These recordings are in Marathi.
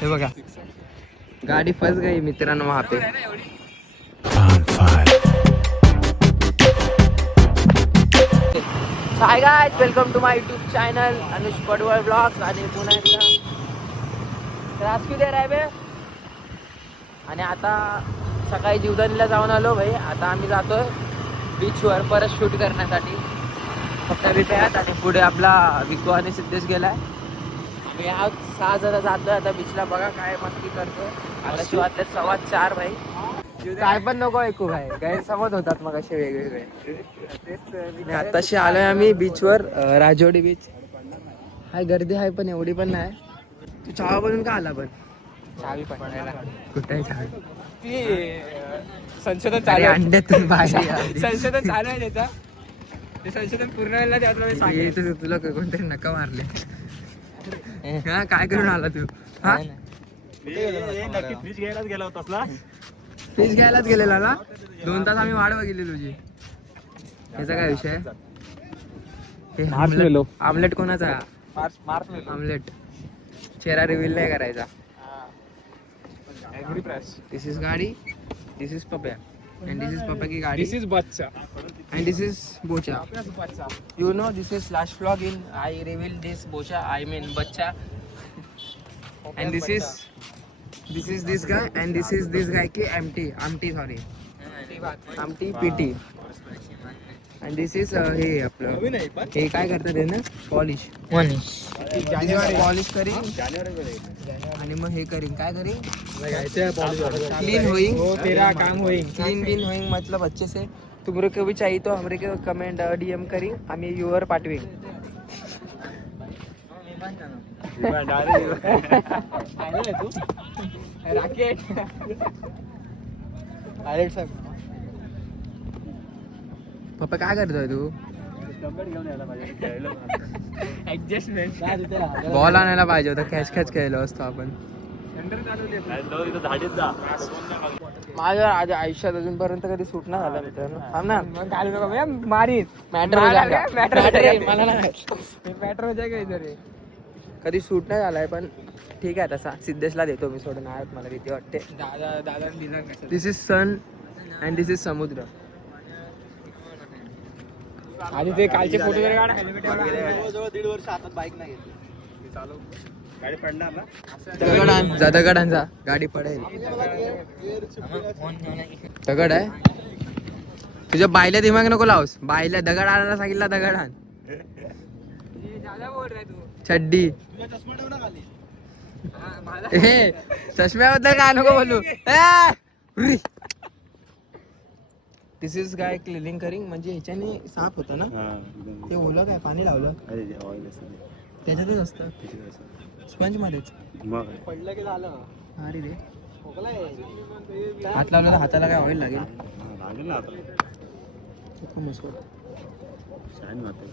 हे बघा. गाडी फस गई मित्रांनो वहाँ पे. Hi guys welcome to my YouTube channel Anuj Padwal blogs आणि पुन्हा एकदा त्रास किती आहे बे? आणि आता सकाळी जीवदानीला जाऊन आलो भाई. आता आम्ही जातोय बीचवर परत शूट करण्यासाठी. फक्त बिप्यात आणि पुढे आपला विको आणि सिद्धेश गेलाय. मी आज सहा जण जातोय आता बीचला बघा काय मस्ती करतोय. आता शिवातले सव्वा चार भाई. काय पण नको ऐकू भाई गैरसमज होतात मग असे वेगवेगळे आताशी आलोय आम्ही बीचवर राजोडी बीच हाय गर्दी आहे पण एवढी पण नाही. तू चहा बनून का आला पण? चावी कुठे संशोधन चालू आहे. अंड्यातून बाहेर. संशोधन चालू आहे त्याचा. ते संशोधन पूर्ण व्हायला त्यात तुला कोणतरी नका मारले. हा काय करून आला तू? हा? नक्की फ्रीज घ्यायलाच गेला घ्यायलाच गेलेला ना? दोन तास आम्ही वाट बघितली तुझी याचा काय विषय? हे. आमलेट आमलेट कोणाचा? मार्च. आमलेट. चेहरा रिव्हील नाही करायचा. This is gaadi. This is Pappya. And this is Pappya की गाडी is बच्चा. अँड दिस इज बोचा बच्चा You know, this is last vlog in I reveal this Bocha, I mean Bacha. And this is this is this guy and this is this guy ki empty, empty sorry. Empty PT. And this is uh, हे आपलं हे काय करतात हे ना पॉलिश पॉलिश करीन आणि मग हे करीन काय करीन क्लीन होईंग हो तेरा काम होईल क्लीन बिन होईंग मतलब अच्छे से तुमरे को भी चाहिए तो हमरे को कमेंट डीएम करी आम्ही युवर पाठवी पप्पा काय करतोय तू? बॉल आणायला पाहिजे होता कॅच कॅच खेळलो असतो आपण. माझ्या आज आयुष्यात अजूनपर्यंत कधी सुट नाही झाला मित्रांनो. थांब ना. मग घालू नका मारीन. मॅटर मला काय? Matter जाएगा. मला नाही. मॅटर हो ये. कधी सूट नाही झालाय पण ठीक आहे तसा. सिद्धेशला देतो मी सोडून. आहेत मला भीती वाटते. दादा दादा this is sun and this is samudra आधी ते कालचे फोटो वगैरे काढा. हेल्मेट जवळजवळ दीड वर्ष हातात बाईक नाही घेतली. गाडी पडणार ना? दगड आण जा दगड आण जा. गाडी पडेल. दगड आहे? तुझ्या बायला दिमाग नको लावस. बायला दगड आणायला सांगितला दगड आण दादा बोल रहा है तू चड्डी तुझा चष्मा ठेव ना खाली हा, माझा हे चष्म्याबद्दल काय नको बोलू दिस इज गाय क्लिनिंग करिंग म्हणजे ह्याच्याने साफ होतं ना? ते ओलं काय? पाणी लावलं? त्याच्यातच असतं. स्पंज मध्येच पडलं की झालं अरे रे. हात लावला तर हाताला काय ऑइल लागेल? लागेल ना आता. खूप मस्त. शाईन वाटते.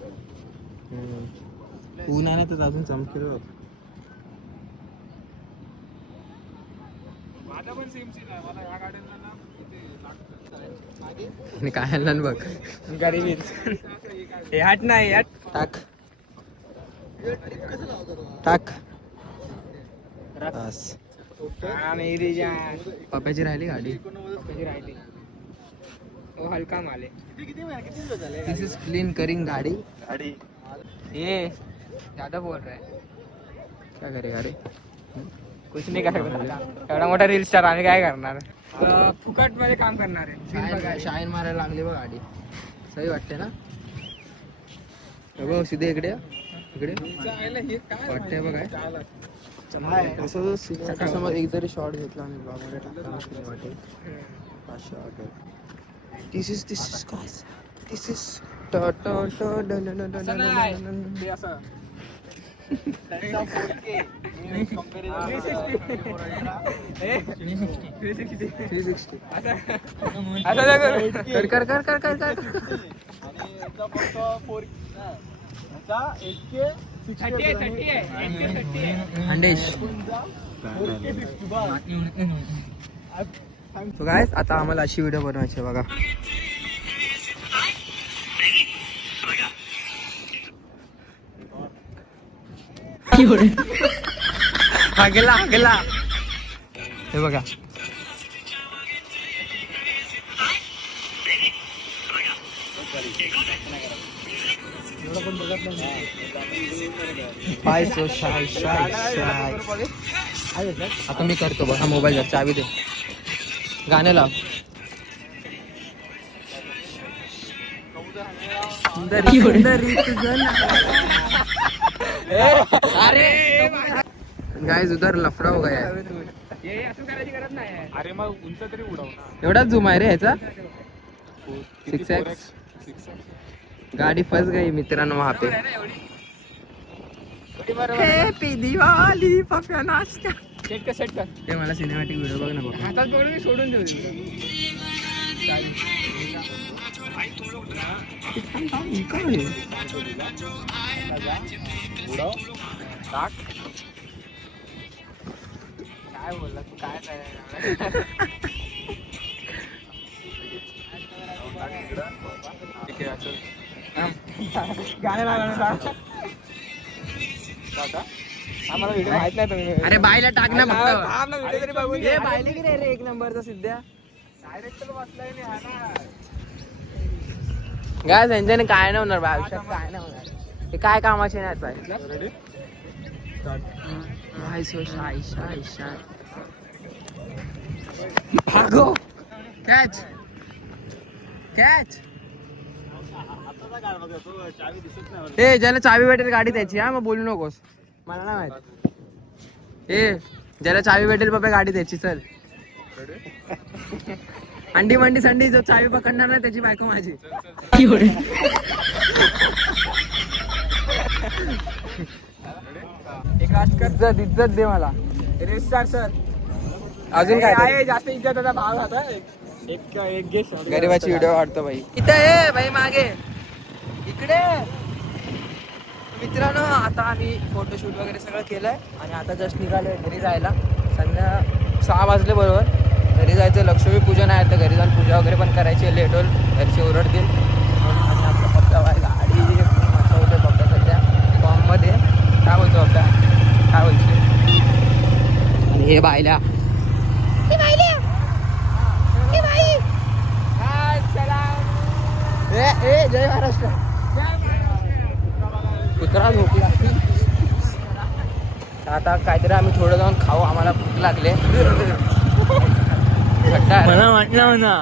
ऊन आहे ना तर अजून चमकेल बघ. आणि काय आणलं बघ. गरिबीच हे हट नाही हट. टाक. टाक. बस. मेरी जान पप्याची राहिली गाडी. राहिली. तो हलका माले किती किती किती दिवस झाले दिस इज क्लीन करिंग गाडी. गाडी. ये ज्यादा बोल रहा है. काय करेगा रे कुछ नहीं कर एवढा मोठा रील स्टार आम्ही काय करणार? फुकटमध्ये काम करणार आहे. शाईन मारायला लागली बघ गाडी. सही वाटते ना? बघ सिधे इकडे. इकडे हे काय वाटतंय बघ काय. माहिती? असं सिनेमाच्या समोर एक जरी शॉट घेतला आणि ब्लॉगमध्ये टाकला ना फिल्म वाटेल पाचशे वाटेल दिस इज दिस इज काय दिस इज ट ट ट ड ड ड ड असं ड नाही. ड ड ड. ते असं ए, 360. 360 आता आता काय करू? कर कर कर कर कर कर आणि याचा फक्त फोर याचा एके 30 आहे 30 आहे. एके 30 आहे. खानदेश तो काय आता आम्हाला अशी व्हिडिओ बनवायची आहे बघा. हा गेला हा गेला हे बघा. पाय सो शाय शाय शाय. आता मी करतो बघा मोबाईल जर चावी दे. गाणे लाव. अरे! गाइस उधर लफड़ा हो गया अरे मग उंच तरी उडव एवढाच झूम आहे रे ह्याचा सिक्स एक्स गाडी फस गई मित्रांनो वहाँ पे. हॅपी दिवाळी पप्या नाश्ता सेट कर सेट कर. ते मला सिनेमॅटिक व्हिडिओ बघ ना बघा हातात पकडून मी सोडून देऊ. काय बोलला? तू काय गाणे लाव टाका. आम्हाला व्हिडिओ माहीत नाही तुम्ही. अरे बायला टाक ना फक्त. व्हिडिओ तरी बघून हे बायले की नाही रे एक नंबरचा सिद्ध्या? डायरेक्ट बसलाय नाही हा ना. काय त्यांच्याने काय नाही होणार बा आयुष्यात काय नाही होणार. हे काय कामाचे नाही शाय शाय भागो. कॅच कॅच ए ज्याला चावी भेटेल गाडी त्याची हा मग बोलू नकोस. मला नाही माहीत. ए ज्याला चावी भेटेल बाबा गाडी त्याची चल. अंडी मंडी संडी जो चावी पकडणार नाही त्याची बायको माझी. इज्जत इज्जत दे मला. Race star sir. अजून काय? आहे जास्त इज्जत आता भाव आता. एक एक एक गेस गरीबाची व्हिडिओ वाढतो बाई. इथं ये बाई मागे. मित्रांनो आता आम्ही फोटोशूट वगैरे सगळं केलं आहे आणि आता जस्ट निघालोय घरी जायला. संध्या सहा वाजले बरोबर. घरी जायचं लक्ष्मी पूजन आहे तर घरी जाऊन पूजा वगैरे पण करायची लेट होईल घरचे ओरडतील आणि आपलं पप्पा बाई गाडी होते पप्पा सध्या. फॉर्ममध्ये. काय बोलतो पप्पा? काय बोलतो आणि हे बायल्या आता काहीतरी आम्ही थोडं जाऊन खाऊ. आम्हाला भूक लागले. आहे. वाटलं म्हणा.